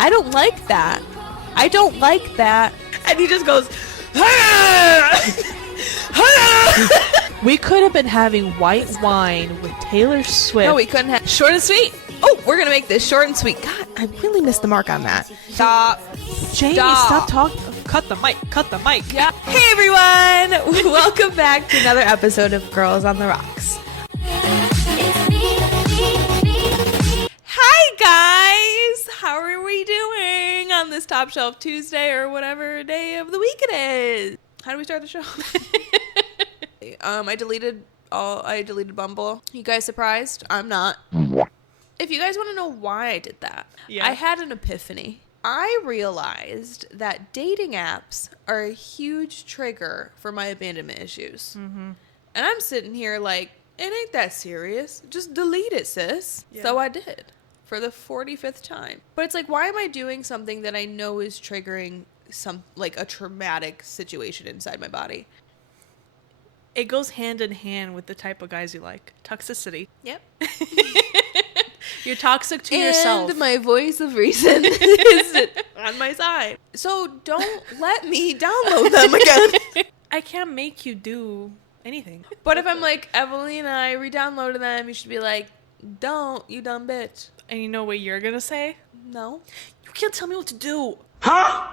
I don't like that. I don't like that. And he just goes, We could have been having white wine with Taylor Swift. no, we couldn't have. Short and sweet. Oh, we're going to make this short and sweet. God, I really missed the mark on that. Stop. Jamie, stop talking. Cut the mic. Yeah. Hey, everyone. Welcome back to another episode of Girls on the Rocks. Hi, guys. How are we doing on this Top Shelf Tuesday or whatever day of the week it is? How do we start the show? I deleted Bumble. You guys surprised? I'm not. If you guys want to know why I did that, I had an epiphany. I realized that dating apps are a huge trigger for my abandonment issues. Mm-hmm. And I'm sitting here like, it ain't that serious. Just delete it, sis. Yeah. So I did for the 45th time. But it's like, why am I doing something that I know is triggering a traumatic situation inside my body? It goes hand in hand with the type of guys you like. Toxicity. Yep. You're toxic to yourself. And my voice of reason is on my side. So don't let me download them again. I can't make you do anything. But if I'm like, Evelina, I re-downloaded them, you should be like, don't, you dumb bitch. And you know what you're going to say? No. You can't tell me what to do. Huh?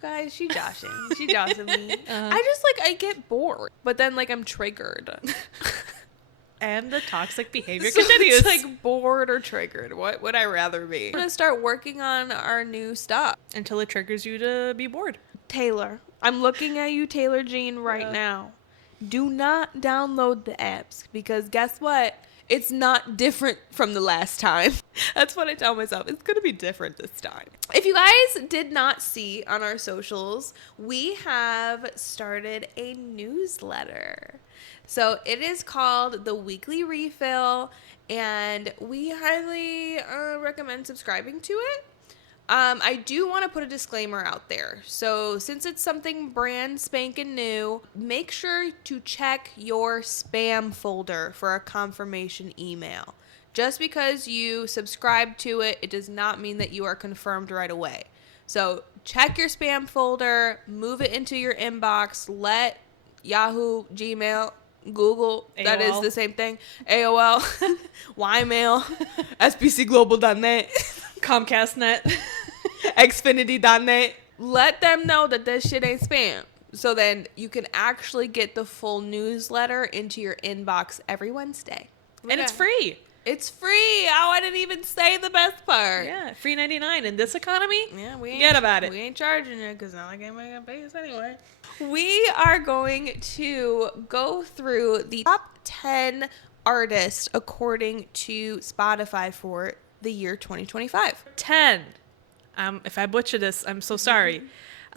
Guys, she joshing. She joshing me. I get bored. But then, I'm triggered. And the toxic behavior continues. It's bored or triggered. What would I rather be? I'm going to start working on our new stuff. Until it triggers you to be bored. Taylor. I'm looking at you, Taylor Jean, right now. Do not download the apps. Because guess what? It's not different from the last time. That's what I tell myself. It's going to be different this time. If you guys did not see on our socials, we have started a newsletter. So it is called The Weekly Refill, and we highly recommend subscribing to it. I do want to put a disclaimer out there. So since it's something brand spanking new, make sure to check your spam folder for a confirmation email. Just because you subscribe to it, it does not mean that you are confirmed right away. So check your spam folder, move it into your inbox, let Yahoo, Gmail, Google, AOL. That is the same thing, AOL, Ymail, SBCglobal.net, Comcast.net, Xfinity.net. Let them know that this shit ain't spam. So then you can actually get the full newsletter into your inbox every Wednesday. And it's free. It's free. Oh, I didn't even say the best part. Yeah, free 99 in this economy. Yeah, we ain't, forget about it. We ain't charging you because not like anybody gonna pay us anyway. We are going to go through the top 10 artists according to Spotify for the year 2025. 10. If I butcher this, I'm so sorry.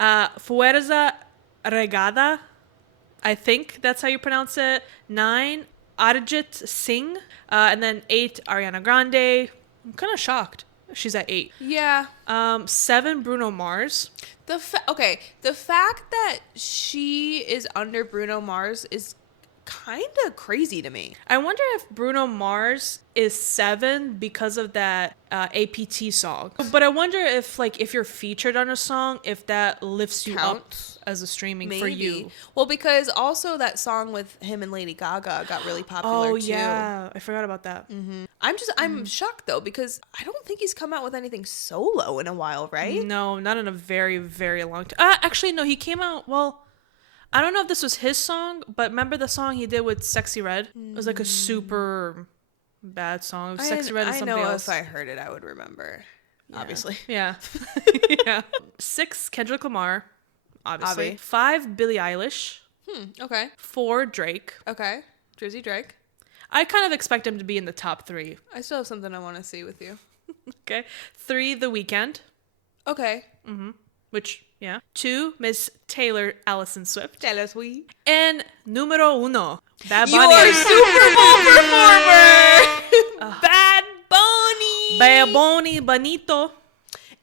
Fuerza Regada. I think that's how you pronounce it. 9. Arijit Singh. And then 8, Ariana Grande. I'm kind of shocked she's at 8. Yeah. 7, Bruno Mars. The fact that she is under Bruno Mars is kind of crazy to me. I wonder if Bruno Mars is 7 because of that APT song. But I wonder if you're featured on a song, if that lifts you up as a streaming for you. Well, because also that song with him and Lady Gaga got really popular too. Oh yeah, I forgot about that. Mm-hmm. I'm shocked though, because I don't think he's come out with anything solo in a while, right? No, not in a very, very long time. Actually, no, he came out, I don't know if this was his song, but remember the song he did with Sexy Red? It was a super bad song. Sexy Red is something else. If I heard it, I would remember. Yeah. Obviously. Yeah. Yeah. 6, Kendrick Lamar. Obviously. 5, Billie Eilish. Okay. 4, Drake. Okay. Drizzy Drake. I kind of expect him to be in the top 3. I still have something I want to see with you. Okay. 3, The Weeknd. Okay. Mm-hmm. Which, yeah. 2, Miss Taylor Allison Swift. Taylor Swift. And numero 1, Bad Bunny. You are Super Bowl performer. Bad Bunny. Bad Bunny, Bonito.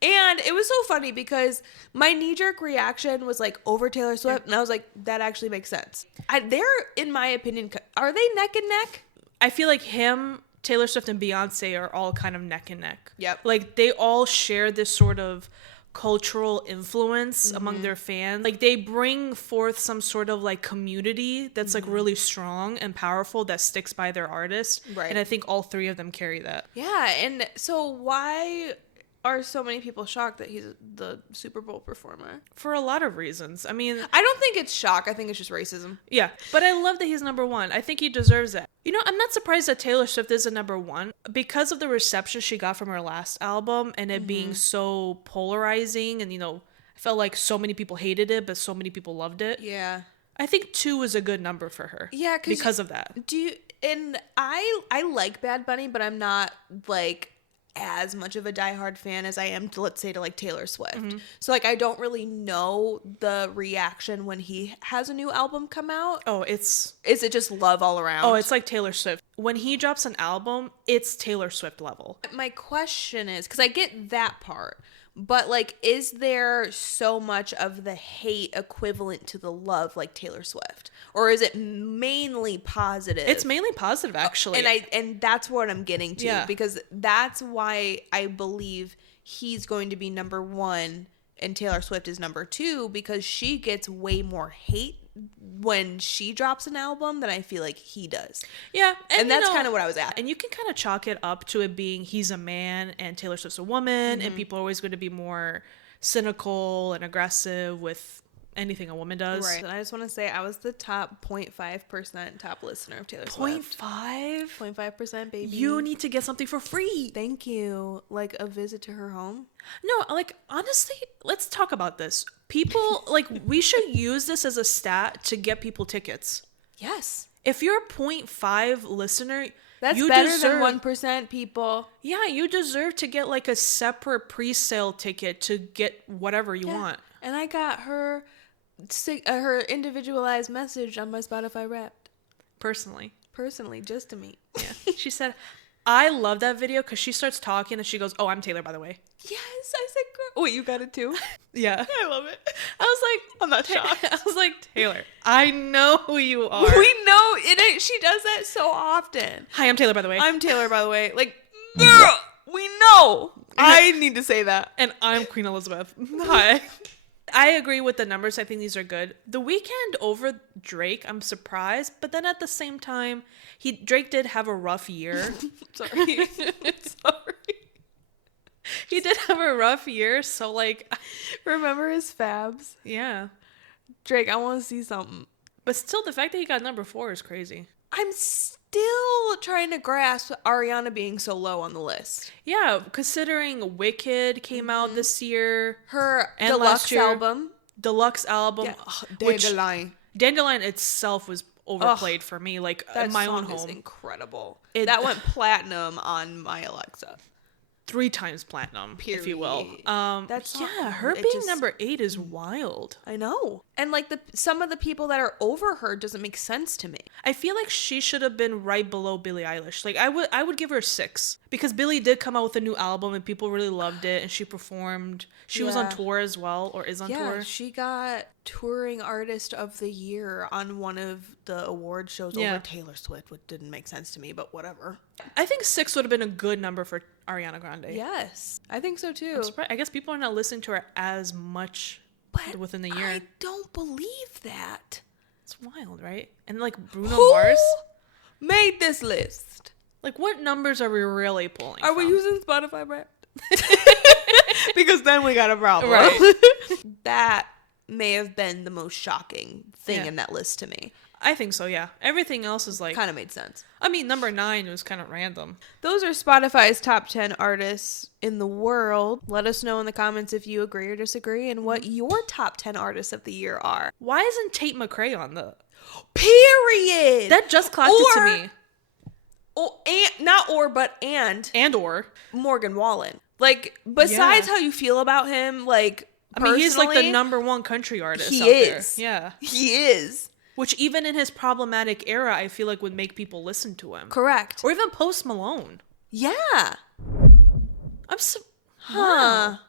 And it was so funny because my knee-jerk reaction was over Taylor Swift, and I was like, that actually makes sense. They're, in my opinion, are they neck and neck? I feel like him, Taylor Swift and Beyonce are all kind of neck and neck. Yep. Like, they all share this sort of cultural influence among their fans. Like, they bring forth some sort of like community that's like really strong and powerful that sticks by their artist. Right. And I think all three of them carry that. Yeah, and so why are so many people shocked that he's the Super Bowl performer? For a lot of reasons. I mean, I don't think it's shock. I think it's just racism. yeah, but I love that he's number one. I think he deserves it. You know, I'm not surprised that Taylor Swift is a number one because of the reception she got from her last album and it being so polarizing. And, you know, I felt like so many people hated it, but so many people loved it. Yeah. I think 2 is a good number for her. Yeah, because of that. I like Bad Bunny, but I'm not like as much of a diehard fan as I am to, let's say, to like Taylor Swift. So like I don't really know the reaction when he has a new album come out. Oh, is it just love all around? Oh, it's like Taylor Swift. When he drops an album, it's Taylor Swift level. My question is, because I get that part, but like, is there so much of the hate equivalent to the love like Taylor Swift? Or is it mainly positive? It's mainly positive, actually. And that's what I'm getting to. Yeah. Because that's why I believe he's going to be number one and Taylor Swift is number two, because she gets way more hate when she drops an album than I feel like he does. Yeah. And that's kind of what I was at. And you can kind of chalk it up to it being he's a man and Taylor Swift's a woman, and people are always going to be more cynical and aggressive with anything a woman does. Right. And I just want to say I was the top 0.5% top listener of Taylor Swift. 0.5? 0.5%, baby. You need to get something for free. Thank you. Like a visit to her home. No, like, honestly, let's talk about this. People, like, we should use this as a stat to get people tickets. Yes. If you're a 0.5 listener, that's you better deserve, than 1%, people. Yeah, you deserve to get like a separate pre-sale ticket to get whatever you want. And I got her individualized message on my Spotify Wrapped. Personally, just to me. Yeah. She said, I love that video because she starts talking and she goes, "Oh, I'm Taylor, by the way." Yes, I said, girl. Wait, you got it too? Yeah. I love it. I was like, I'm not shocked. I was like, Taylor, I know who you are. We know it. She does that so often. Hi, I'm Taylor, by the way. I'm Taylor, by the way. Like, girl, we know. I need to say that. And I'm Queen Elizabeth. Hi. I agree with the numbers. I think these are good. The Weeknd over Drake, I'm surprised. But then at the same time, Drake did have a rough year. Sorry. He did have a rough year. So, like, remember his fabs? Yeah. Drake, I want to see something. But still, the fact that he got number 4 is crazy. I'm still trying to grasp Ariana being so low on the list. Yeah, considering Wicked came out this year. Her and deluxe year, album. Yeah. Dandelion. Dandelion itself was overplayed for me, like in my own home. That song is incredible. That went platinum on my Alexa. 3 times platinum, period. If you will. Her being just, number 8 is wild. I know. And like some of the people that are over her doesn't make sense to me. I feel like she should have been right below Billie Eilish. Like I would give her 6 because Billie did come out with a new album and people really loved it and she performed. She was on tour as well, or is on tour. Yeah, she got touring artist of the year on one of the award shows over Taylor Swift, which didn't make sense to me, but whatever. I think 6 would have been a good number for Ariana Grande. Yes, I think so too. I guess people are not listening to her as much within the year. I don't believe that. It's wild, right? And like Bruno Mars made this list. Like, what numbers are we really pulling? Are we using Spotify Wrapped? Because then we got a problem. Right. That may have been the most shocking thing in that list to me. I think so, yeah. Everything else is like... kind of made sense. I mean, number 9 was kind of random. Those are Spotify's top 10 artists in the world. Let us know in the comments if you agree or disagree and what your top 10 artists of the year are. Why isn't Tate McRae on the... Period! That just clocked it to me. And Morgan Wallen. Like, besides how you feel about him, like, I mean, he's like the number 1 country artist he out is. there. Yeah. He is. Which even in his problematic era, I feel like would make people listen to him. Correct. Or even Post Malone. Yeah. Wow.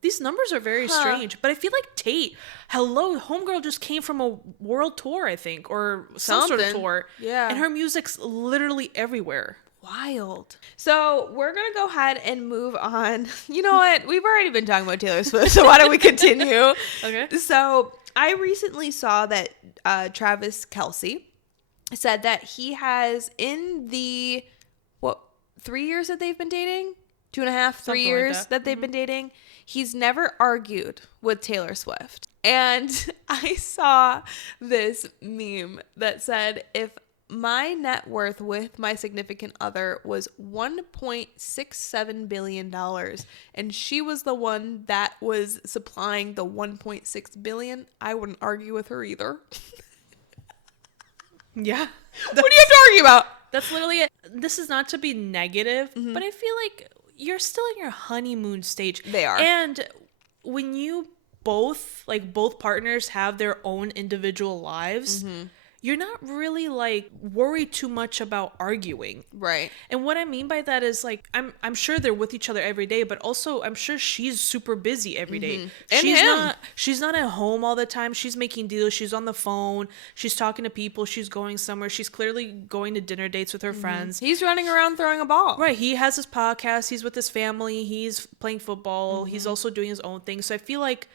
These numbers are very strange. But I feel like Tate, Homegirl just came from a world tour, I think. Or some sort of tour. Yeah. And her music's literally everywhere. wild. So we're going to go ahead and move on. You know what? We've already been talking about Taylor Swift, so why don't we continue? Okay. So I recently saw that Travis Kelce said that he has, in the, 3 years that they've been dating? 2.5, 3 Something years like that they've been dating, he's never argued with Taylor Swift. And I saw this meme that said, if my net worth with my significant other was $1.67 billion and she was the one that was supplying the $1.6 billion, I wouldn't argue with her either. Yeah. What do you have to argue about? That's literally it. This is not to be negative, but I feel like you're still in your honeymoon stage. They are. And when you both partners have their own individual lives, you're not really like worried too much about arguing. Right. And what I mean by that is like I'm sure they're with each other every day, but also I'm sure she's super busy every day. And She's not at home all the time. She's making deals, she's on the phone, she's talking to people, she's going somewhere, she's clearly going to dinner dates with her friends. He's running around throwing a ball. Right. He has his podcast, he's with his family, he's playing football, he's also doing his own thing. So I feel like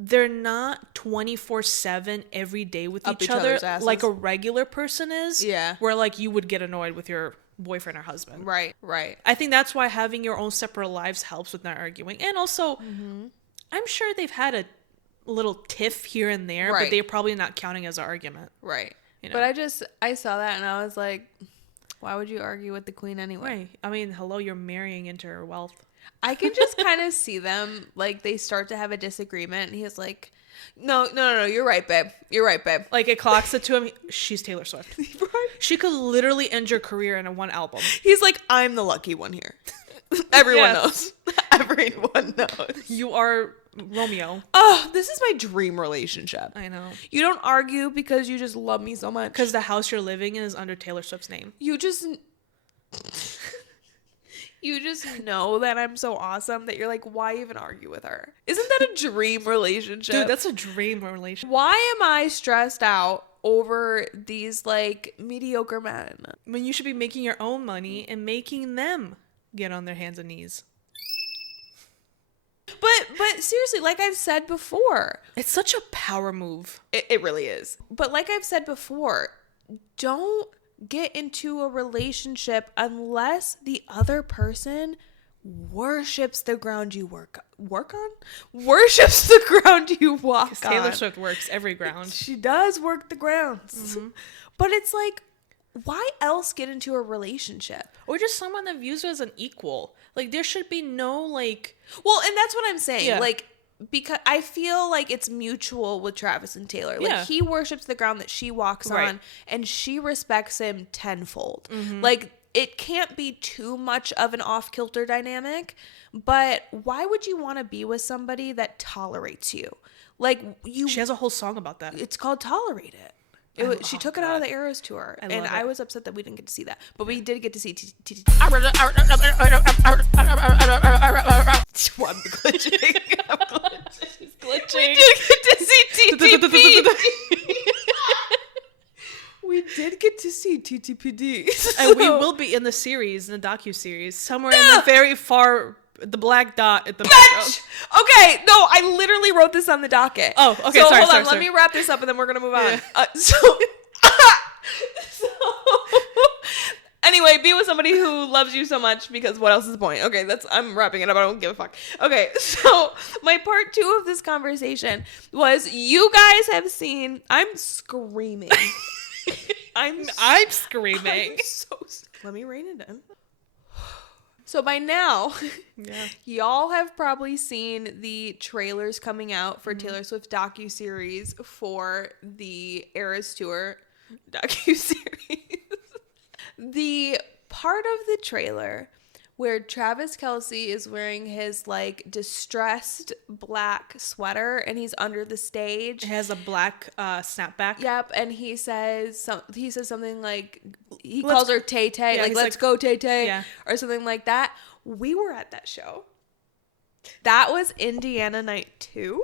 they're not 24/7 every day with each other like a regular person is. Yeah. Where like you would get annoyed with your boyfriend or husband. Right, right. I think that's why having your own separate lives helps with not arguing. And also, I'm sure they've had a little tiff here and there, but they're probably not counting as an argument. Right. You know? But I saw that and I was like, why would you argue with the queen anyway? Right. I mean, hello, you're marrying into her wealth. I can just kind of see them, like, they start to have a disagreement, and he's like, no, you're right, babe. You're right, babe. Like, it clocks it to him. She's Taylor Swift. Right. She could literally end your career in one album. He's like, I'm the lucky one here. Everyone knows. Everyone knows. You are Romeo. Oh, this is my dream relationship. I know. You don't argue because you just love me so much. Because the house you're living in is under Taylor Swift's name. You just know that I'm so awesome that you're like, why even argue with her? Isn't that a dream relationship? Dude, that's a dream relationship. Why am I stressed out over these like mediocre men? When you should be making your own money and making them get on their hands and knees. But seriously, like I've said before, it's such a power move. It really is. But like I've said before, don't get into a relationship unless the other person worships the ground you worships the ground you walk on. Taylor Swift works every ground. She does work the grounds. But it's like, why else get into a relationship? Or just someone that views you as an equal. Like, there should be no, like... Well, and that's what I'm saying. Yeah. Like, because I feel like it's mutual with Travis and Taylor. Like, he worships the ground that she walks on, and she respects him tenfold. Like, it can't be too much of an off-kilter dynamic, but why would you want to be with somebody that tolerates you? Like, She has a whole song about that. It's called Tolerate It. She took it out of the Eras tour, and I was upset that we didn't get to see that, but we did get to see. I'm glitching. She's glitching. We did get to see TTP. We did get to see TTPD, and we will be in the series, in the docu-series, somewhere in the very far. The black dot at the background. Okay, no, I literally wrote this on the docket. Oh, okay, so sorry. Hold on, let me wrap this up and then we're going to move on. Yeah. So, anyway, be with somebody who loves you so much because what else is the point? Okay, I'm wrapping it up. I don't give a fuck. Okay, so my part 2 of this conversation was you guys have seen, I'm screaming. I'm screaming. Let me rein it in. So by now, y'all have probably seen the trailers coming out for Taylor Swift docu-series for the Eras Tour docu-series. The part of the trailer where Travis Kelce is wearing his like distressed black sweater and he's under the stage. It has a black snapback. Yep, and he says something like he calls her Tay Tay, like let's go Tay Tay, or something like that. We were at that show. That was Indiana night 2.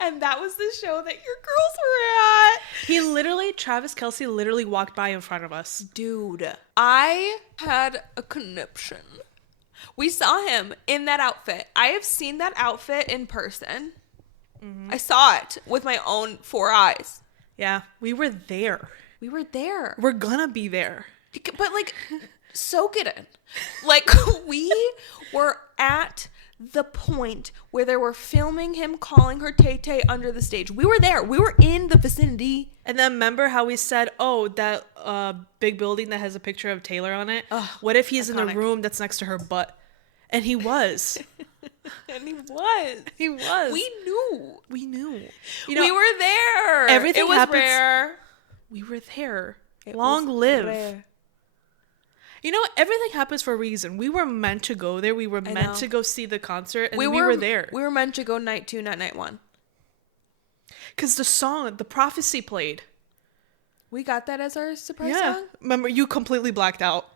And that was the show that your girls were at. Travis Kelce literally walked by in front of us. Dude, I had a conniption. We saw him in that outfit. I have seen that outfit in person. Mm-hmm. I saw it with my own 4 eyes. Yeah, we were there. We were there. We're gonna be there. But, like, soak it in. Like, we were at the point where they were filming him calling her Tay-Tay under the stage. We were there. We were in the vicinity. And then remember how we said, oh, that big building that has a picture of Taylor on it? What if he's iconic. In the room that's next to her butt? And he was. And he was. He was. We knew. You know, we were there. Everything it was happens. Rare. We were there. Long live. Rare. You know, everything happens for a reason. We were meant to go there. We were meant to go see the concert. And we were there. We were meant to go night 2, not night 1. Because the song, The Prophecy played. We got that as our surprise song? Remember, you completely blacked out.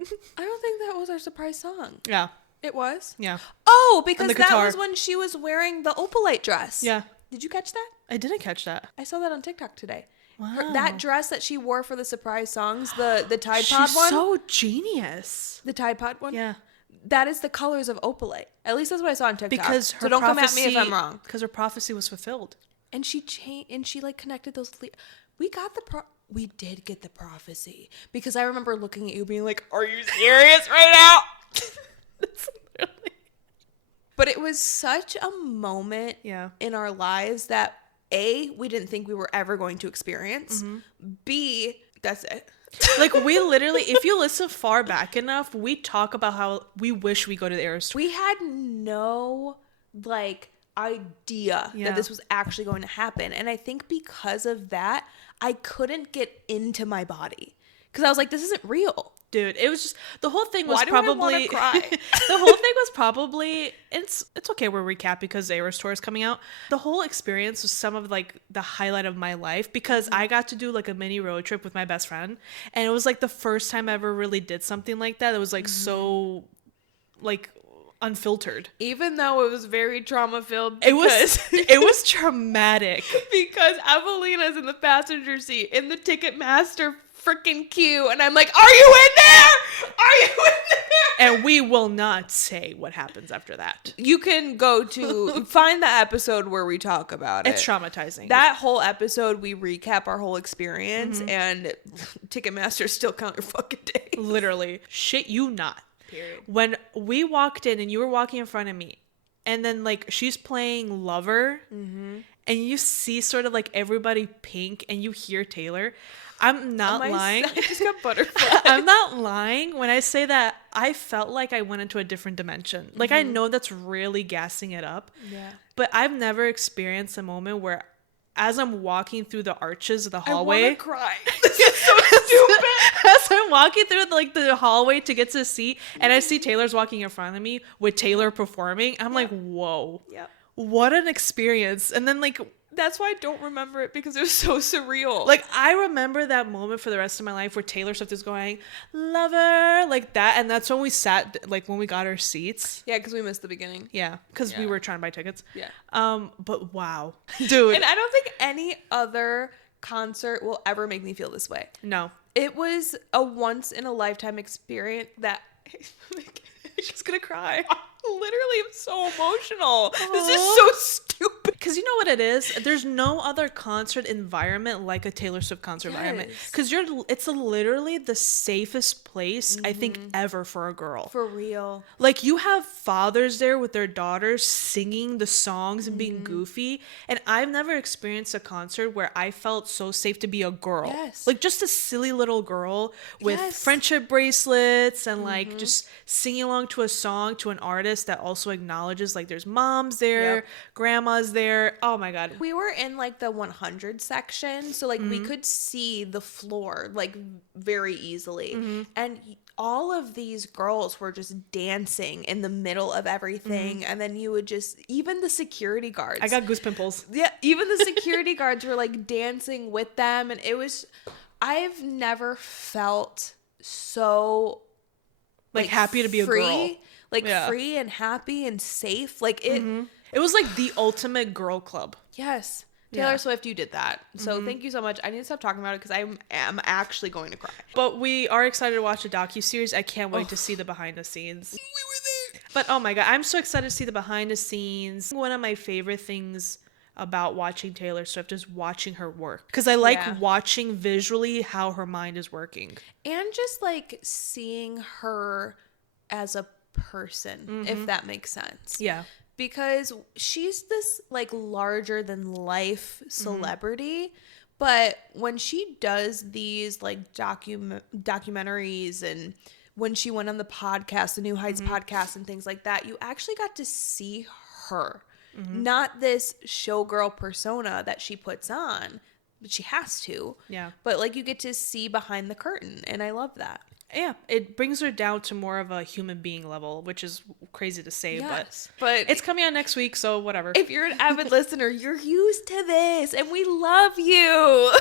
I don't think that was our surprise song. Yeah. It was? Yeah. Oh, because that was when she was wearing the opalite dress. Yeah. Did you catch that? I didn't catch that. I saw that on TikTok today. Wow. That dress that she wore for the surprise songs, the Tide Pod one. She's so genius. The Tide Pod one? Yeah. That is the colors of opalite. At least that's what I saw on TikTok. Because her so don't come at me if I'm wrong. Because her prophecy was fulfilled. And she like connected those. We did get the prophecy. Because I remember looking at you being like, are you serious right now? That's literally. But it was such a moment in our lives that A, we didn't think we were ever going to experience. Mm-hmm. B, that's it. Like, we literally, if you listen far back enough, we talk about how we wish we go to the Eras Tour. We had no, like, idea that this was actually going to happen. And I think because of that, I couldn't get into my body. Because I was like, this isn't real. Dude, it was just, the whole thing was probably... Why do I want to cry? The whole thing was probably, it's okay, we'll recap because the Eras Tour is coming out. The whole experience was some of, like, the highlight of my life because I got to do, like, a mini road trip with my best friend. And it was, like, the first time I ever really did something like that. It was, like, so, like, unfiltered. Even though it was very trauma-filled. It was traumatic. Because Evelina's in the passenger seat in the Ticketmaster freaking queue, and I'm like, are you in there? Are you in there? And we will not say what happens after that. You can go to find the episode where we talk about it. It's traumatizing. That whole episode, we recap our whole experience, and Ticketmaster still count your fucking days. Literally. Shit you not. Period. When we walked in and you were walking in front of me, and then, like, she's playing Lover, and you see sort of, like, everybody pink, and you hear Taylor. I'm not lying. I just got butterflies. I'm not lying when I say that I felt like I went into a different dimension. Like, I know that's really gassing it up. Yeah. But I've never experienced a moment where, as I'm walking through the arches of the hallway, I want to cry. This is so stupid. As I'm walking through the hallway to get to the seat, and I see Taylor's walking in front of me with Taylor performing, I'm like, whoa. Yeah. What an experience. And then, like, that's why I don't remember it, because it was so surreal. Like, I remember that moment for the rest of my life where Taylor Swift is going, Lover, like that. And that's when we sat, like, when we got our seats. Yeah, because we missed the beginning. Yeah, because we were trying to buy tickets. Yeah. But wow. Dude. And I don't think any other concert will ever make me feel this way. No. It was a once-in-a-lifetime experience that... I'm just gonna cry. Literally, I'm so emotional. This is so stupid. Because you know what it is? There's no other concert environment like a Taylor Swift concert environment. Because it's literally the safest place, I think, ever for a girl. For real. Like, you have fathers there with their daughters singing the songs and being goofy. And I've never experienced a concert where I felt so safe to be a girl. Yes. Like, just a silly little girl with friendship bracelets and, like, just singing along to a song to an artist that also acknowledges, like, there's moms there, grandmas there. Oh my god. We were in, like, the 100 section, so, like, we could see the floor, like, very easily. And all of these girls were just dancing in the middle of everything. And then you would just, even the security guards, I got goose pimples. Yeah, even the security guards were, like, dancing with them. And it was, I've never felt so, like happy to be free. a girl. like free and happy and safe. Like it. It was like the ultimate girl club. Yes. Taylor Swift, you did that. So thank you so much. I need to stop talking about it because I am actually going to cry. But we are excited to watch the docuseries. I can't wait to see the behind the scenes. We were there. But oh my God, I'm so excited to see the behind the scenes. One of my favorite things about watching Taylor Swift is watching her work. Because I like watching visually how her mind is working. And just like seeing her as a person, if that makes sense. Yeah. Because she's this like larger than life celebrity, but when she does these like documentaries and when she went on the podcast, the New Heights podcast and things like that, you actually got to see her, not this showgirl persona that she puts on, but she has to. Yeah. But like you get to see behind the curtain, and I love that. Yeah, it brings her down to more of a human being level, which is crazy to say, but it's coming out next week, so whatever. If you're an avid listener, you're used to this, and we love you.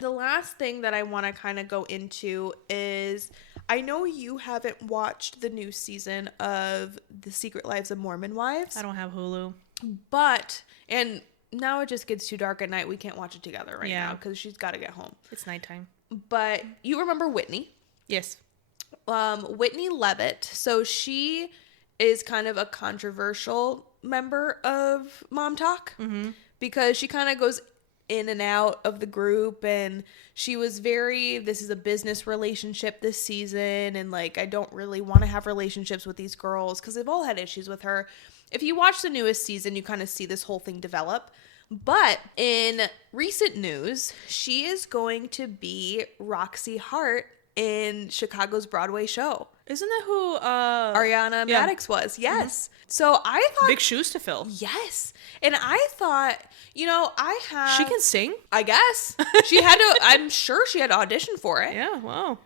The last thing that I want to kind of go into is, I know you haven't watched the new season of The Secret Lives of Mormon Wives. I don't have Hulu. And now it just gets too dark at night. We can't watch it together right now because she's got to get home. It's nighttime. But you remember Whitney? Yes. Whitney Leavitt. So she is kind of a controversial member of MomTok because she kind of goes in and out of the group, and she was this is a business relationship this season, and like I don't really want to have relationships with these girls because they've all had issues with her. If you watch the newest season, you kind of see this whole thing develop. But in recent news, she is going to be Roxie Hart in Chicago's Broadway show. Isn't that who Ariana Madix was? Yes. So I thought, big shoes to fill. Yes. And I thought, she can sing? I guess. She had to, I'm sure she had to audition for it. Yeah, wow.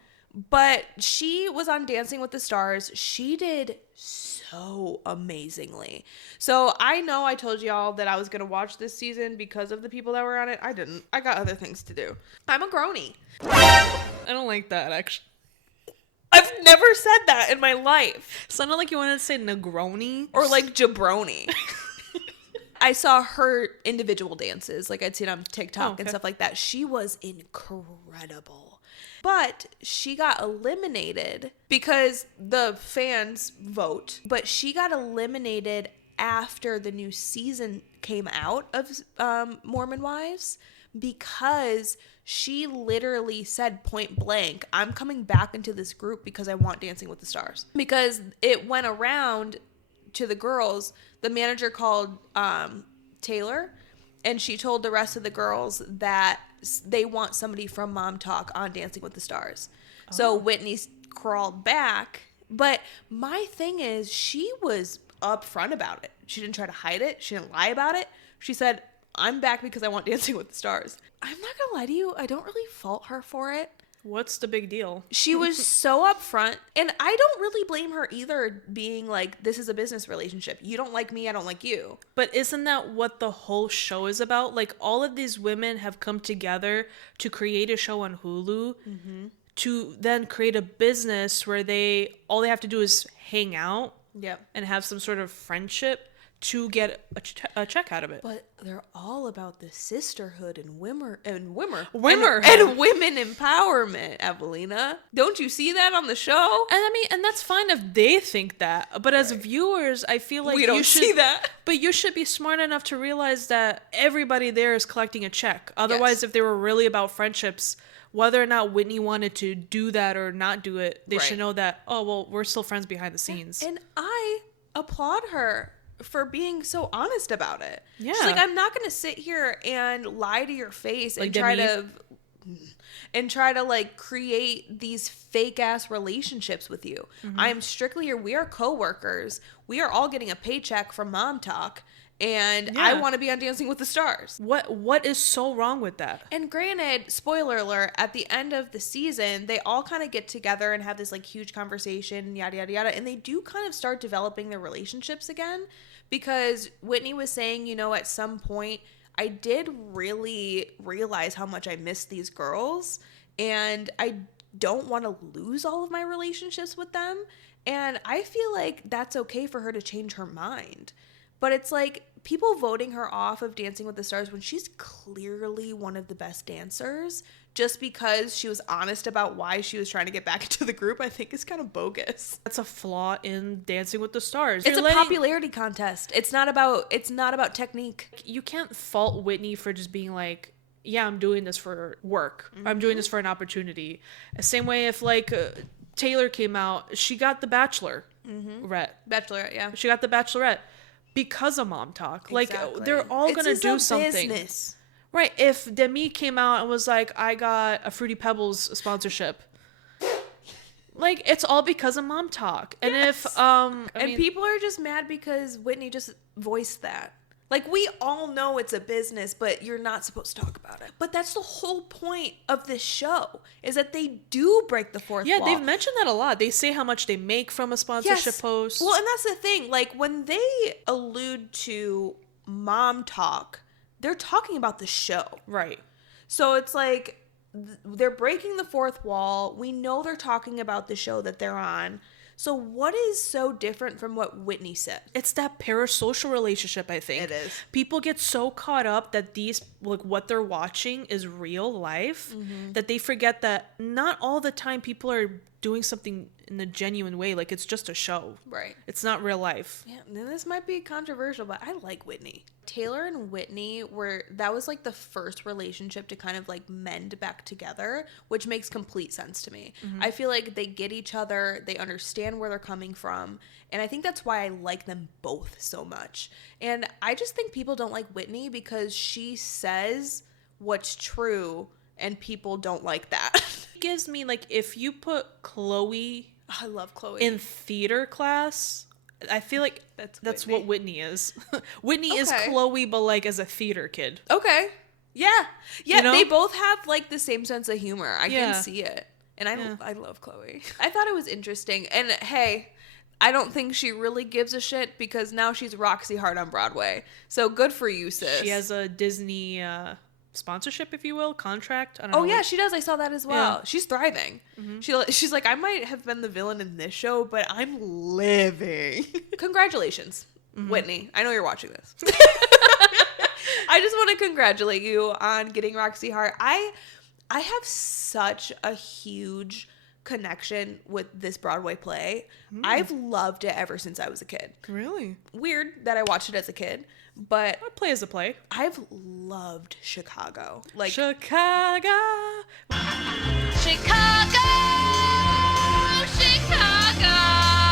But she was on Dancing with the Stars. She did so amazingly. So I know I told y'all that I was going to watch this season because of the people that were on it. I didn't. I got other things to do. I'm a grony. I don't like that, actually. I've never said that in my life. Sounded like you wanted to say Negroni. Or like jabroni. I saw her individual dances, like I'd seen on TikTok and stuff like that. She was incredible. But she got eliminated because the fans vote. But she got eliminated after the new season came out of Mormon Wives because she literally said point blank, I'm coming back into this group because I want Dancing with the Stars. Because it went around to the girls. The manager called Taylor, and she told the rest of the girls that they want somebody from MomTok on Dancing with the Stars. Oh. So Whitney crawled back. But my thing is, she was upfront about it. She didn't try to hide it. She didn't lie about it. She said, I'm back because I want Dancing with the Stars. I'm not going to lie to you. I don't really fault her for it. What's the big deal? She was so upfront, and I don't really blame her either, being like, this is a business relationship. You don't like me, I don't like you. But isn't that what the whole show is about? Like, all of these women have come together to create a show on Hulu to then create a business where all they have to do is hang out and have some sort of friendship to get a check out of it. But they're all about the sisterhood and women empowerment, Evelina. Don't you see that on the show? And I mean, and that's fine if they think that. But as viewers, I feel like we don't see that. But you should be smart enough to realize that everybody there is collecting a check. Otherwise, if they were really about friendships, whether or not Whitney wanted to do that or not do it, they should know that, oh, well, we're still friends behind the scenes. And I applaud her for being so honest about it. Yeah. She's like, I'm not going to sit here and lie to your face and try to like create these fake ass relationships with you. I am strictly here. We are coworkers. We are all getting a paycheck from MomTok, and I want to be on Dancing with the Stars. What is so wrong with that? And granted, spoiler alert, at the end of the season, they all kind of get together and have this like huge conversation, yada, yada, yada. And they do kind of start developing their relationships again, because Whitney was saying, at some point, I did really realize how much I missed these girls, and I don't want to lose all of my relationships with them. And I feel like that's okay for her to change her mind. But it's like people voting her off of Dancing with the Stars when she's clearly one of the best dancers, just because she was honest about why she was trying to get back into the group, I think is kind of bogus. That's a flaw in Dancing with the Stars. It's a popularity contest. It's not about technique. You can't fault Whitney for just being like, yeah, I'm doing this for work. I'm doing this for an opportunity. Same way if like Taylor came out, she got the Bachelorette. Bachelorette, yeah. She got the Bachelorette because of MomTok. Like Exactly. they're all gonna do something. Business. Right. If Demi came out and was like, I got a Fruity Pebbles sponsorship. Like, it's all because of MomTok. And Yes. if people are just mad because Whitney just voiced that. Like, we all know it's a business, but you're not supposed to talk about it. But that's the whole point of this show, is that they do break the fourth wall. they've mentioned that a lot. They say how much they make from a sponsorship post. Well, and that's the thing. Like, when they allude to MomTok, they're talking about the show. Right. So it's like they're breaking the fourth wall. We know they're talking about the show that they're on. So what is so different from what Whitney said? It's that parasocial relationship, I think. It is. People get so caught up that these, like, what they're watching is real life, that they forget that not all the time people are doing something in a genuine way. Like, it's just a show. Right. It's not real life. Yeah, and this might be controversial, but I like Whitney. Taylor and Whitney that was like the first relationship to kind of like mend back together, which makes complete sense to me. I feel like they get each other, they understand where they're coming from, and I think that's why I like them both so much. And I just think people don't like Whitney because she says what's true and people don't like that. It gives me, like, if you put Chloe I love Chloe. in theater class, I feel like that's what Whitney is. Whitney is Chloe, but like as a theater kid. Okay. Yeah. Yeah, You know? They both have like the same sense of humor. I can see it. And I love Chloe. I thought it was interesting. And hey, I don't think she really gives a shit because now she's Roxie Hart on Broadway. So good for you, sis. She has a Disney sponsorship, if you will, contract. I don't know. Oh yeah, she does. I saw that as well. Yeah. She's thriving. She's like, I might have been the villain in this show, but I'm living. Congratulations, Whitney. I know you're watching this. I just want to congratulate you on getting Roxie Hart. I have such a huge connection with this Broadway play. I've loved it ever since I was a kid. Really? Weird that I watched it as a kid, but A play is a play. I've loved Chicago. Like Chicago.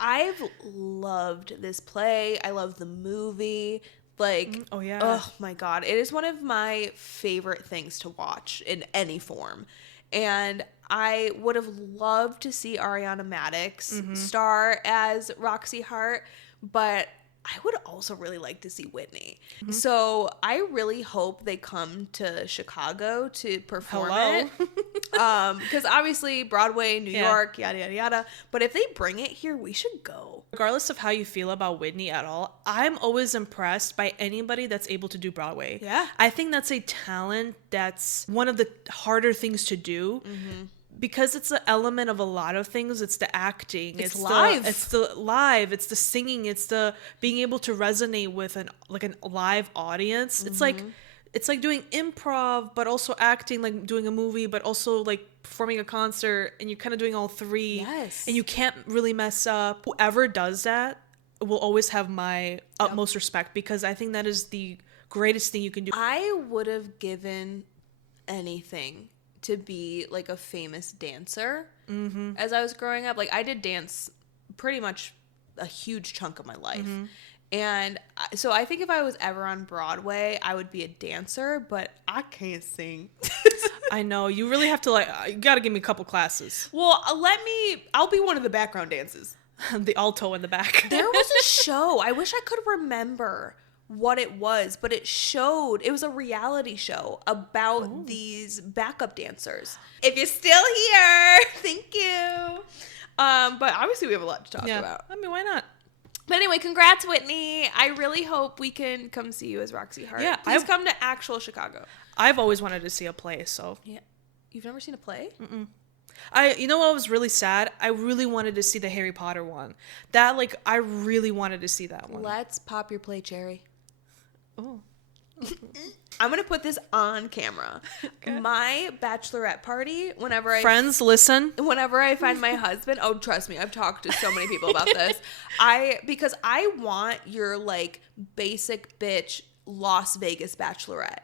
I've loved this play. I love the movie. Like, oh yeah. Oh my God. It is one of my favorite things to watch in any form. And I would have loved to see Ariana Madix star as Roxie Hart, but I would also really like to see Whitney. So I really hope they come to Chicago to perform it. Because obviously Broadway, New York, yada, yada, yada. But if they bring it here, we should go. Regardless of how you feel about Whitney at all, I'm always impressed by anybody that's able to do Broadway. Yeah. I think that's a talent that's one of the harder things to do. Because it's an element of a lot of things. It's the acting. It's live. It's the live. It's the singing. It's the being able to resonate with a live audience. It's like doing improv, but also acting, like doing a movie, but also like performing a concert, and you're kind of doing all three. Yes. And you can't really mess up. Whoever does that will always have my utmost respect, because I think that is the greatest thing you can do. I would have given anything to be like a famous dancer as I was growing up. Like, I did dance pretty much a huge chunk of my life. And so I think if I was ever on Broadway, I would be a dancer, but I can't sing. I know. You really have to, you got to give me a couple classes. Well, I'll be one of the background dances. The alto in the back. There was a show. I wish I could remember what it was, but it was a reality show about these backup dancers. If you're still here, thank you. But obviously we have a lot to talk about. I mean, why not? But anyway, congrats, Whitney. I really hope we can come see you as Roxie Hart. Yeah, Please come to actual Chicago. I've always wanted to see a play, so. Yeah. You've never seen a play? Mm-mm. You know what was really sad? I really wanted to see the Harry Potter one. That, like, I really wanted to see that one. Let's pop your plate, Cherry. Oh. I'm going to put this on camera. Okay. My bachelorette party, whenever I find my husband, oh, trust me, I've talked to so many people about this. Because I want your, like, basic bitch Las Vegas bachelorette.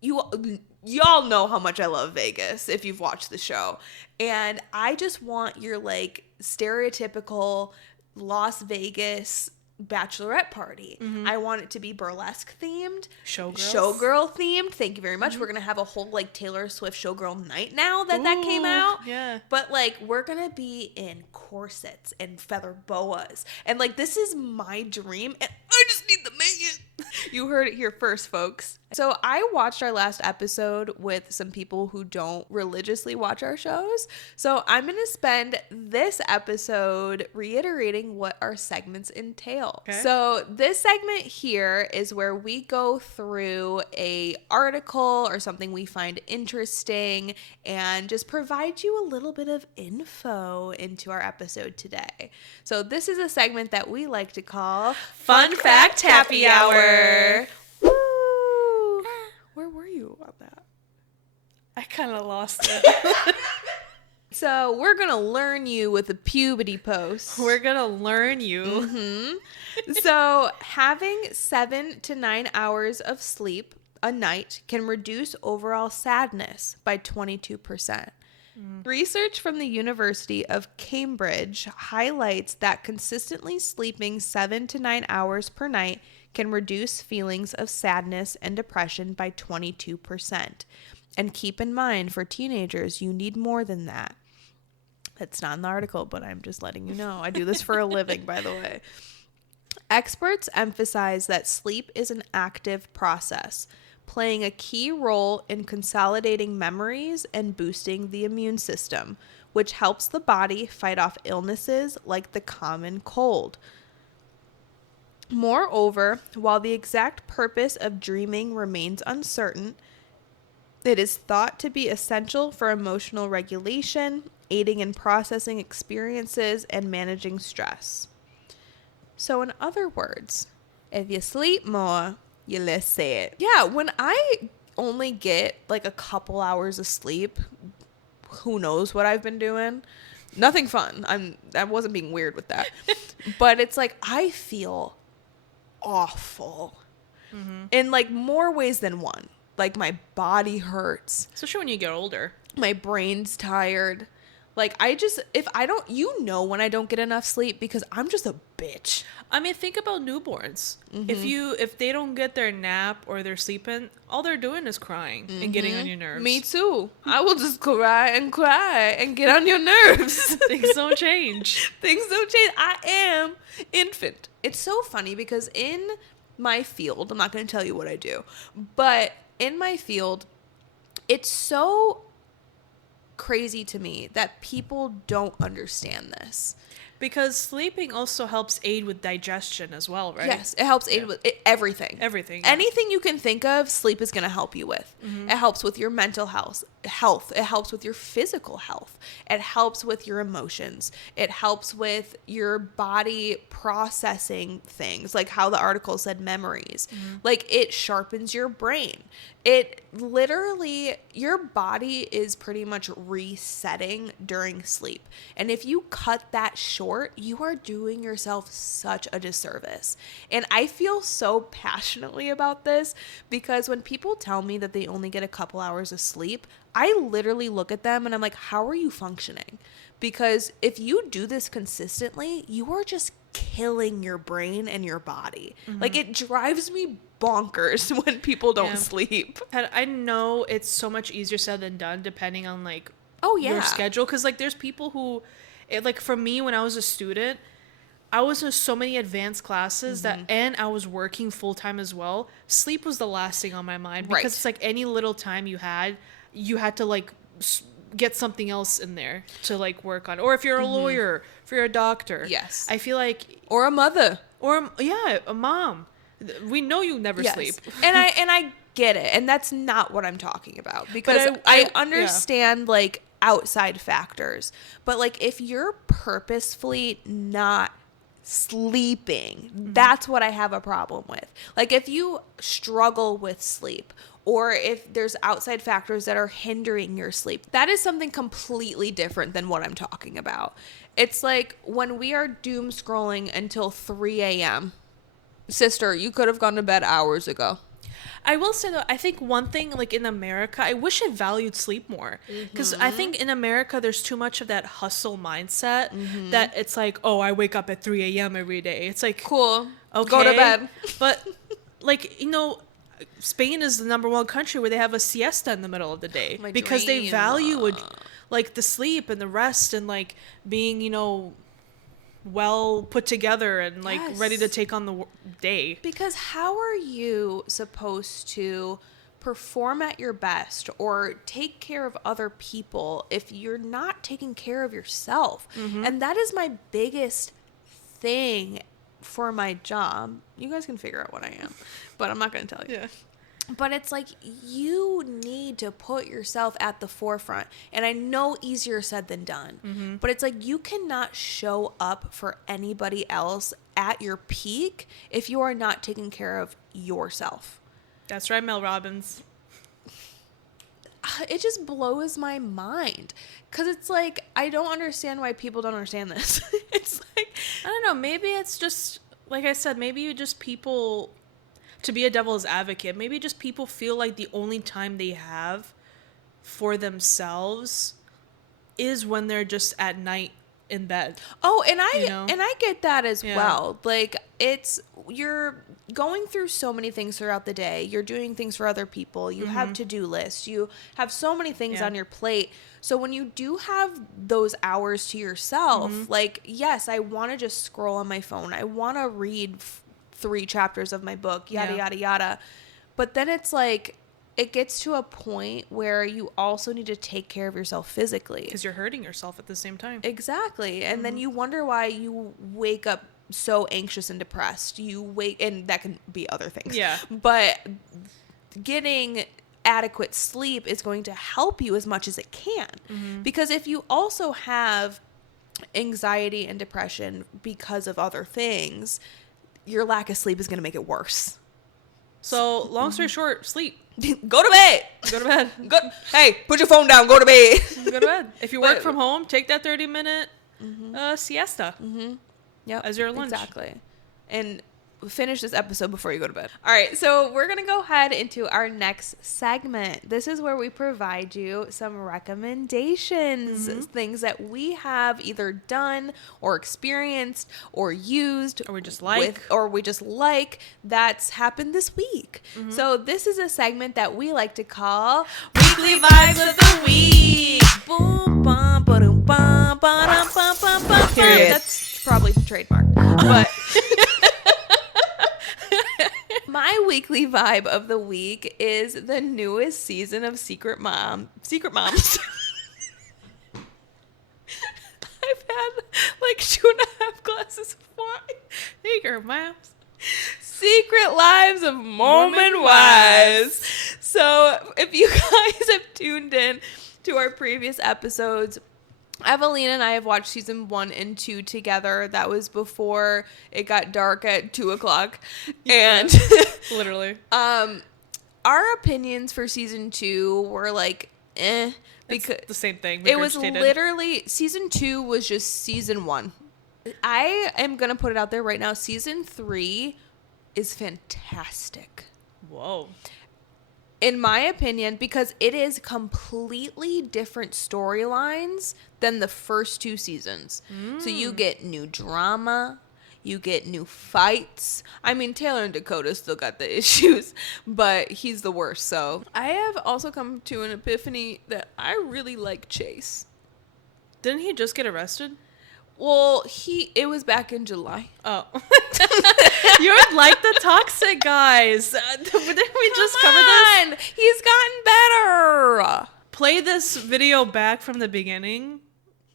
Y'all know how much I love Vegas if you've watched the show. And I just want your, like, stereotypical Las Vegas bachelorette party. Mm-hmm. I want it to be burlesque themed, showgirl themed. Thank you very much. Mm-hmm. We're gonna have a whole, like, Taylor Swift showgirl night now that came out. Yeah, but, like, we're gonna be in corsets and feather boas, and, like, this is my dream, and I just need the man. You heard it here first, folks. So I watched our last episode with some people who don't religiously watch our shows. So I'm going to spend this episode reiterating what our segments entail. Okay. So this segment here is where we go through a article or something we find interesting and just provide you a little bit of info into our episode today. So this is a segment that we like to call Fun Fact Happy Hour. Woo! Where were you on that? I kind of lost it. So we're going to learn you with a puberty post. We're going to learn you. Mm-hmm. So having 7 to 9 hours of sleep a night can reduce overall sadness by 22%. Research from the University of Cambridge highlights that consistently sleeping 7 to 9 hours per night can reduce feelings of sadness and depression by 22%. And keep in mind, for teenagers, you need more than that. It's not in the article, but I'm just letting you know. I do this for a living, by the way. Experts emphasize that sleep is an active process, playing a key role in consolidating memories and boosting the immune system, which helps the body fight off illnesses like the common cold. Moreover, while the exact purpose of dreaming remains uncertain, it is thought to be essential for emotional regulation, aiding in processing experiences, and managing stress. So in other words, if you sleep more, you less sad. Yeah, when I only get like a couple hours of sleep, who knows what I've been doing? Nothing fun. I wasn't being weird with that. But it's like I feel awful in like more ways than one. Like my body hurts. Especially when you get older. My brain's tired. Like when I don't get enough sleep because I'm just a bitch. I mean, think about newborns. If they don't get their nap or they're sleeping, all they're doing is crying and getting on your nerves. Me too. I will just cry and get on your nerves. Things don't change. Things don't change. I am infant. It's so funny because in my field, I'm not going to tell you what I do, but in my field, it's so crazy to me that people don't understand this. Because sleeping also helps aid with digestion as well, right? Yes, it helps aid with everything. Everything. Yeah. Anything you can think of, sleep is going to help you with. It helps with your mental health. It helps with your physical health. It helps with your emotions. It helps with your body processing things, like how the article said memories. Like it sharpens your brain. It literally, your body is pretty much resetting during sleep. And if you cut that short, you are doing yourself such a disservice. And I feel so passionately about this because when people tell me that they only get a couple hours of sleep, I literally look at them and I'm like, how are you functioning? Because if you do this consistently, you are just killing your brain and your body. Like it drives me bonkers when people don't sleep. I know it's so much easier said than done depending on like your schedule, because like there's people who like for me when I was a student, I was in so many advanced classes and I was working full time as well. Sleep was the last thing on my mind because it's like any little time you had to like get something else in there to like work on. Or if you're a lawyer, if you're a doctor. Yes. I feel like, or a mother, or a mom. We know you never sleep. And I get it. And that's not what I'm talking about, because I understand like outside factors. But like if you're purposefully not sleeping, that's what I have a problem with. Like if you struggle with sleep, or if there's outside factors that are hindering your sleep, that is something completely different than what I'm talking about. It's like when we are doom scrolling until 3 a.m. Sister, you could have gone to bed hours ago. I will say though, I think one thing like in America, I wish I valued sleep more, because I think in America there's too much of that hustle mindset that it's like, oh, I wake up at 3 a.m. every day. It's like, Cool. okay, Go to bed. But like, you know, Spain is the #1 country where they have a siesta in the middle of the day because they value like the sleep and the rest and like being, you know, well put together and like ready to take on the day. Because how are you supposed to perform at your best or take care of other people if you're not taking care of yourself? And that is my biggest thing for my job. You guys can figure out what I am, but I'm not going to tell you. Yeah. But it's like you need to put yourself at the forefront. And I know easier said than done. But it's like you cannot show up for anybody else at your peak if you are not taking care of yourself. That's right, Mel Robbins. It just blows my mind. Because it's like, I don't understand why people don't understand this. It's like, I don't know, maybe it's just, like I said, maybe you just people... To be a devil's advocate, maybe just people feel like the only time they have for themselves is when they're just at night in bed. Oh, and I get that as well. Like you're going through so many things throughout the day. You're doing things for other people. You have to-do lists. You have so many things on your plate. So when you do have those hours to yourself, like, yes, I want to just scroll on my phone. I want to read 3 chapters of my book, yada, yada, yada. But then it's like, it gets to a point where you also need to take care of yourself physically. Because you're hurting yourself at the same time. Exactly. And then you wonder why you wake up so anxious and depressed. And that can be other things. Yeah. But getting adequate sleep is going to help you as much as it can. Because if you also have anxiety and depression because of other things, your lack of sleep is going to make it worse. So, long story short, sleep. Go to bed. Go to bed. Hey, put your phone down. Go to bed. Go to bed. If you work from home, take that 30-minute siesta as your lunch. Exactly. And finish this episode before you go to bed. All right, so we're going to go ahead into our next segment. This is where we provide you some recommendations, things that we have either done or experienced or used or we just like that's happened this week. So this is a segment that we like to call Weekly Vibes of the Week. Boom, bum, ba-dum, bum, ba-dum, bum, bum, bum. That's probably trademarked. But my weekly vibe of the week is the newest season of Secret Moms. I've had like 2.5 glasses of wine. Secret Moms. Secret Lives of Mormon Wives. So if you guys have tuned in to our previous episodes, Evelina and I have watched season 1 and 2 together. That was before it got dark at 2:00. And literally, our opinions for season 2 were like, because it's the same thing. It was literally, season 2 was just season 1. I am going to put it out there right now. Season 3 is fantastic. Whoa. In my opinion, because it is completely different storylines than the first 2 seasons. So you get new drama, you get new fights. I mean, Taylor and Dakota still got the issues, but he's the worst. So I have also come to an epiphany that I really like Chase. Didn't he just get arrested? Well, it was back in July. Oh. You're like the toxic guys. Didn't we just cover this? He's gotten better. Play this video back from the beginning,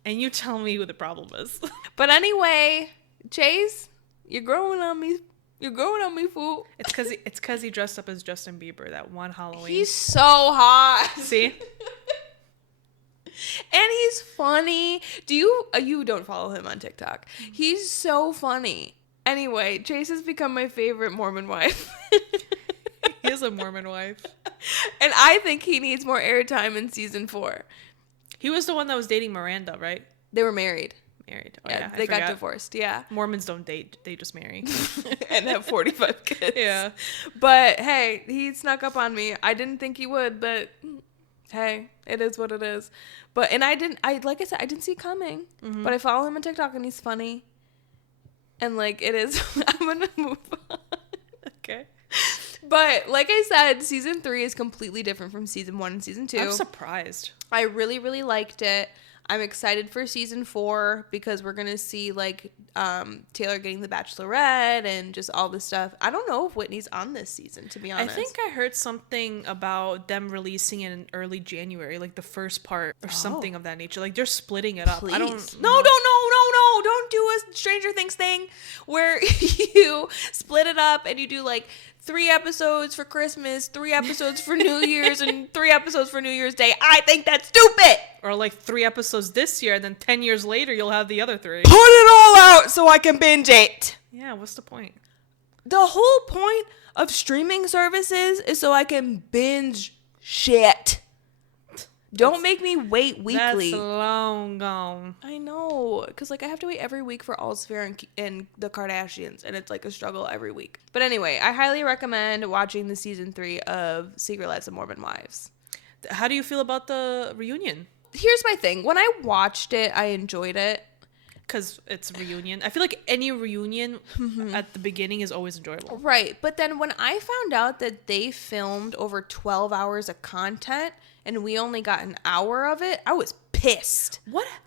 and you tell me who the problem is. But anyway, Chase, you're growing on me. You're growing on me, fool. It's cause he dressed up as Justin Bieber that one Halloween. He's so hot. See? And he's funny. Do you don't follow him on TikTok? He's so funny. Anyway, Chase has become my favorite Mormon wife. He is a Mormon wife. And I think he needs more airtime in season 4. He was the one that was dating Miranda, right? They were married. Married. Oh, Yeah, I they got forgot. divorced. Yeah. Mormons don't date. They just marry. And have 45 kids. Yeah. But hey, he snuck up on me. I didn't think he would, but hey, it is what it is. But, and like I said, I didn't see it coming. Mm-hmm. But I follow him on TikTok and he's funny. And like, it is, I'm going to move on. Okay. But like I said, season 3 is completely different from season 1 and season 2. I'm surprised. I really, really liked it. I'm excited for season 4 because we're going to see like Taylor getting the Bachelorette and just all this stuff. I don't know if Whitney's on this season, to be honest. I think I heard something about them releasing it in early January, like the first part or something of that nature. Like they're splitting it up. Please. I don't No. Don't do a Stranger Things thing where you split it up and you do like 3 episodes for Christmas, 3 episodes for New Year's, and 3 episodes for New Year's Day. I think that's stupid. Or like 3 episodes this year, and then 10 years later, you'll have the other 3. Put it all out so I can binge it. Yeah, what's the point? The whole point of streaming services is so I can binge shit. Don't make me wait weekly. That's long gone. I know, because like I have to wait every week for Allsfair and the Kardashians, and it's like a struggle every week. But anyway, I highly recommend watching the season 3 of Secret Lives of Mormon Wives. How do you feel about the reunion? Here's my thing. When I watched it, I enjoyed it. Because it's a reunion. I feel like any reunion at the beginning is always enjoyable. Right. But then when I found out that they filmed over 12 hours of content and we only got an hour of it, I was pissed.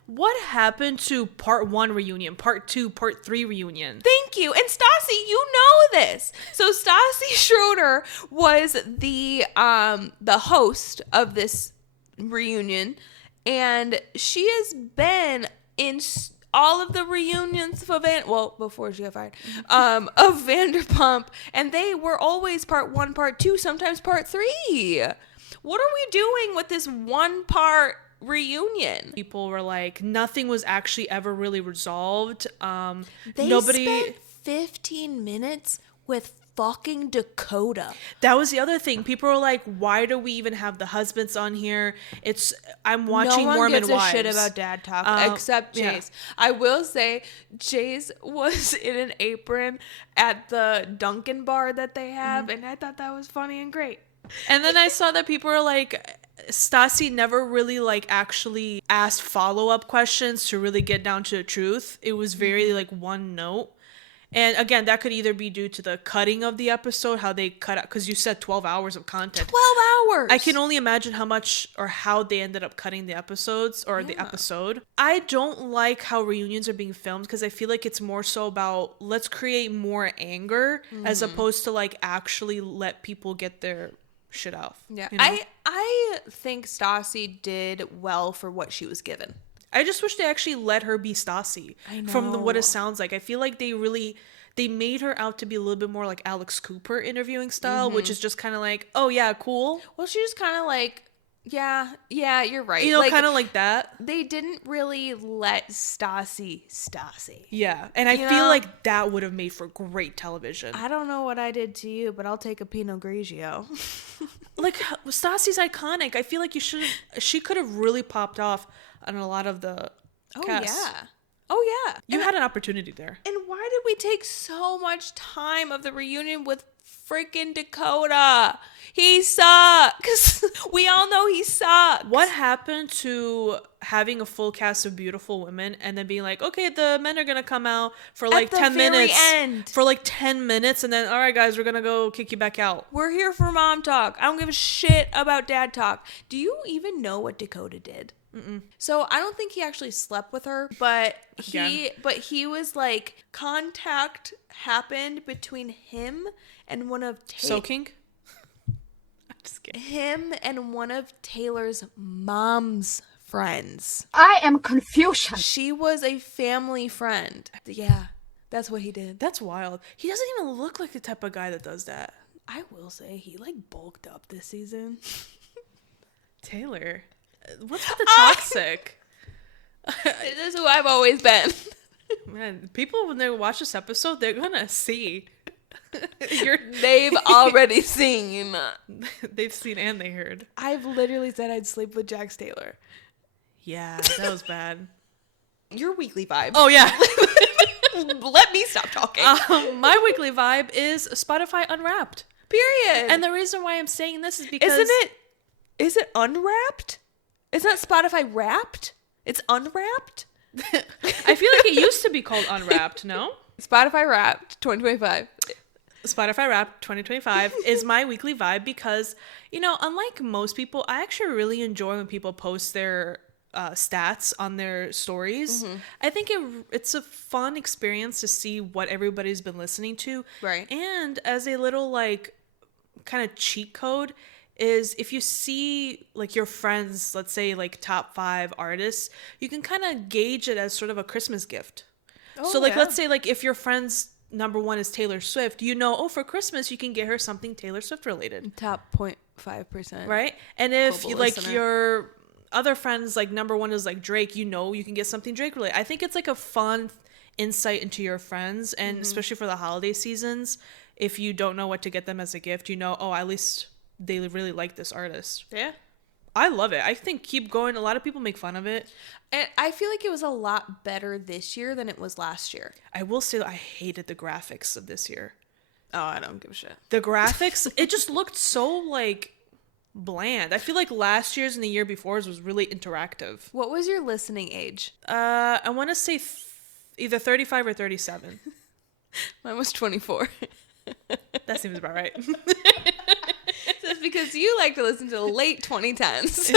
What happened to part 1 reunion, part 2, part 3 reunion? Thank you. And Stassi, you know this. So Stassi Schroeder was the host of this reunion, and she has been in all of the reunions for before she got fired, of Vanderpump, and they were always part 1, part 2, sometimes part 3. What are we doing with this 1-part reunion? People were like, nothing was actually ever really resolved. Nobody spent 15 minutes with fucking Dakota. That was the other thing. People were like, why do we even have the husbands on here? I'm watching Mormon Wives. No one gives a shit about dad talk except Chase. Yeah. I will say Chase was in an apron at the Dunkin' bar that they have, and I thought that was funny and great. And then I saw that people were like, Stassi never really like actually asked follow-up questions to really get down to the truth. It was very like one note. And again, that could either be due to the cutting of the episode, how they cut out, because you said 12 hours of content. 12 hours! I can only imagine how much or how they ended up cutting the episodes or the episode. I don't like how reunions are being filmed because I feel like it's more so about let's create more anger as opposed to like actually let people get their shit off. Yeah, you know? I think Stassi did well for what she was given. I just wish they actually let her be Stassi. I know. From what it sounds like. I feel like they made her out to be a little bit more like Alex Cooper interviewing style, which is just kind of like, oh yeah, cool. Well, she just kind of like, yeah, you're right. You know, like, kind of like that. They didn't really let Stassi. Yeah, and I feel like that would have made for great television. I don't know what I did to you, but I'll take a Pinot Grigio. Like, Stassi's iconic. I feel like she could have really popped off on a lot of the cast. Oh, yeah. You had an opportunity there. And why did we take so much time of the reunion with freaking Dakota? He sucks. We all know he sucks. What happened to having a full cast of beautiful women and then being like, okay, the men are going to come out for like 10 minutes. End. For like 10 minutes. And then, all right, guys, we're going to go kick you back out. We're here for mom talk. I don't give a shit about dad talk. Do you even know what Dakota did? Mm-mm. So I don't think he actually slept with her, but he was like, contact happened between him and one of Soaking? I'm just kidding. Him and one of Taylor's mom's friends. I am Confucian. She was a family friend. Yeah, that's what he did. That's wild. He doesn't even look like the type of guy that does that. I will say he like bulked up this season. Taylor. What's with the toxic? This is who I've always been. Man, people, when they watch this episode, they're gonna see. They've already seen. They've seen and they heard. I've literally said I'd sleep with Jax Taylor. Yeah, that was bad. Your weekly vibe. Oh, yeah. Let me stop talking. My weekly vibe is Spotify Unwrapped. Period. And the reason why I'm saying this is because... Is it unwrapped? Isn't Spotify wrapped? It's unwrapped? I feel like it used to be called Unwrapped, no? Spotify Wrapped 2025. Spotify Wrapped 2025 is my weekly vibe because, you know, unlike most people, I actually really enjoy when people post their stats on their stories. Mm-hmm. I think it's a fun experience to see what everybody's been listening to. Right. And as a little, like, kind of cheat code is if you see, like, your friends, let's say, like, top 5 artists, you can kind of gauge it as sort of a Christmas gift. Oh, so, like, let's say, like, if your friend's number 1 is Taylor Swift, you know, oh, for Christmas, you can get her something Taylor Swift related. Top 0.5%. Right? And if, you, like, your other friends, like, number 1 is, like, Drake, you know, you can get something Drake related. I think it's, like, a fun insight into your friends, and especially for the holiday seasons, if you don't know what to get them as a gift, you know, oh, at least they really like this artist. Yeah. I love it. I think keep going. A lot of people make fun of it. And I feel like it was a lot better this year than it was last year. I will say that I hated the graphics of this year. Oh, I don't give a shit. The graphics, it just looked so, like, bland. I feel like last year's and the year before's was really interactive. What was your listening age? I want to say either 35 or 37. Mine was 24. That seems about right. That's because you like to listen to the late 2010s.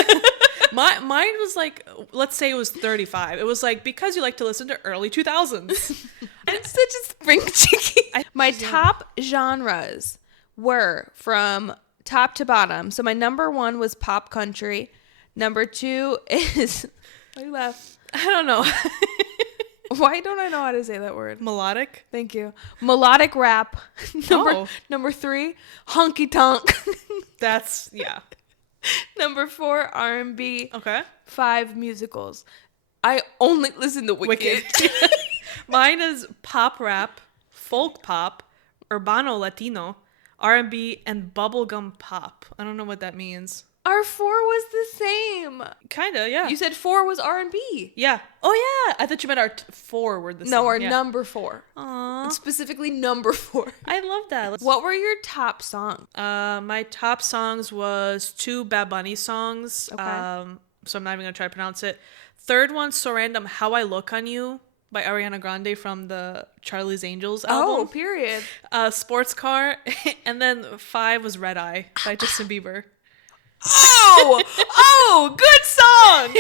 Mine was like, let's say it was 35. It was like, because you like to listen to early 2000s. I'm such a spring chicken. My top genres were from top to bottom. So my number 1 was pop country. Number 2 is... Why you laugh? I don't know. Why don't I know how to say that word? Melodic? Thank you. Melodic rap. Number 3, honky tonk. That's, yeah. Number 4, R&B. Okay. 5, musicals. I only listen to Wicked. Mine is pop rap, folk pop, urbano Latino, R&B, and bubblegum pop. I don't know what that means. Our 4 was the same. Kinda, yeah. You said 4 was R&B. Yeah. Oh, yeah. I thought you meant our 4 were the same. No, our number 4. Aww. Specifically number 4. I love that. What were your top songs? My top songs was 2 Bad Bunny songs. Okay. So I'm not even going to try to pronounce it. Third one, so random, How I Look on You by Ariana Grande from the Charlie's Angels album. Oh, period. Sports Car. And then 5 was Red Eye by Justin Bieber. Oh, good song.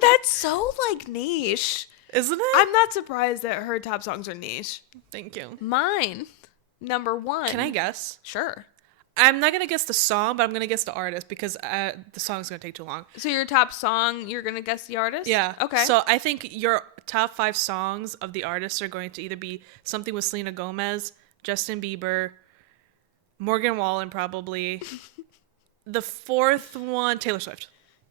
That's so, like, niche. Isn't it? I'm not surprised that her top songs are niche. Thank you. Mine, number 1. Can I guess? Sure. I'm not going to guess the song, but I'm going to guess the artist because the song's going to take too long. So your top song, you're going to guess the artist? Yeah. Okay. So I think your top 5 songs of the artists are going to either be something with Selena Gomez, Justin Bieber, Morgan Wallen probably. The 4th one, Taylor Swift.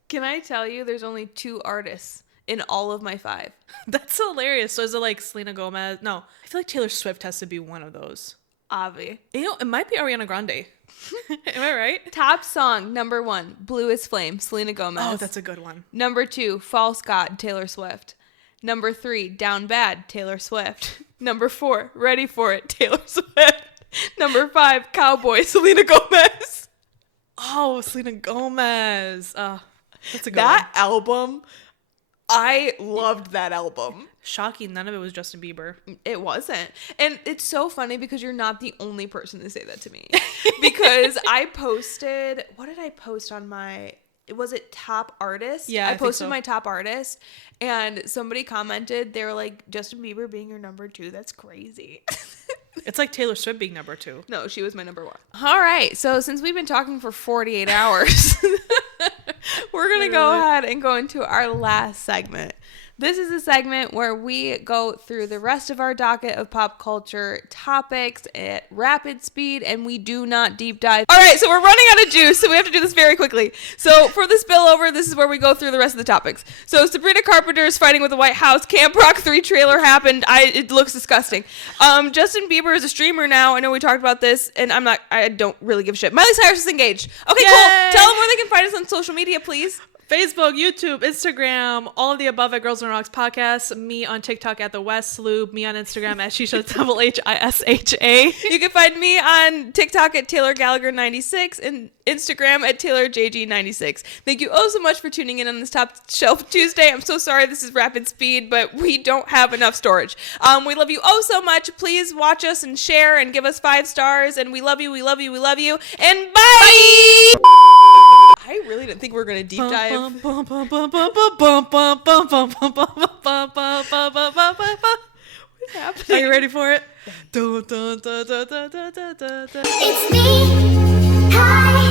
Can I tell you there's only 2 artists in all of my 5? That's hilarious. So is it like Selena Gomez? No. I feel like Taylor Swift has to be one of those. Avi. You know, it might be Ariana Grande. Am I right? Top song, number 1, Blue is Flame, Selena Gomez. Oh, that's a good one. Number 2, False God, Taylor Swift. Number 3, Down Bad, Taylor Swift. Number 4, Ready for It, Taylor Swift. Number 5, Cowboy, Selena Gomez. Oh, Selena Gomez. That's a good That album, I loved that album. Shocking, none of it was Justin Bieber. It wasn't. And it's so funny because you're not the only person to say that to me. Because I posted, what did I post on my, was it top artist? Yeah, I posted my top artist and somebody commented, they were like, Justin Bieber being your number 2, that's crazy. It's like Taylor Swift being number 2. No, she was my number 1. All right. So since we've been talking for 48 hours, we're going to go ahead and go into our last segment. This is a segment where we go through the rest of our docket of pop culture topics at rapid speed, and we do not deep dive. All right, so we're running out of juice, so we have to do this very quickly. So for the spillover, this is where we go through the rest of the topics. So Sabrina Carpenter is fighting with the White House. Camp Rock 3 trailer happened. It looks disgusting. Justin Bieber is a streamer now. I know we talked about this, and I don't really give a shit. Miley Cyrus is engaged. Okay, Yay! cool. Tell them where they can find us on social media, please. Facebook, YouTube, Instagram, all of the above at Girls and Rocks Podcast. Me on TikTok at The West Lube. Me on Instagram at Shisha HISHA. You can find me on TikTok at Taylor Gallagher 96 and Instagram at Taylor JG 96. Thank you oh so much for tuning in on this Top Shelf Tuesday. I'm so sorry this is rapid speed, but we don't have enough storage. We love you oh so much. Please watch us and share and give us 5 stars. And we love you, we love you, we love you. And bye! I really didn't think we were going to deep dive. What's happening? Are you ready for it? It's me. Hi,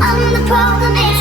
I'm the problem.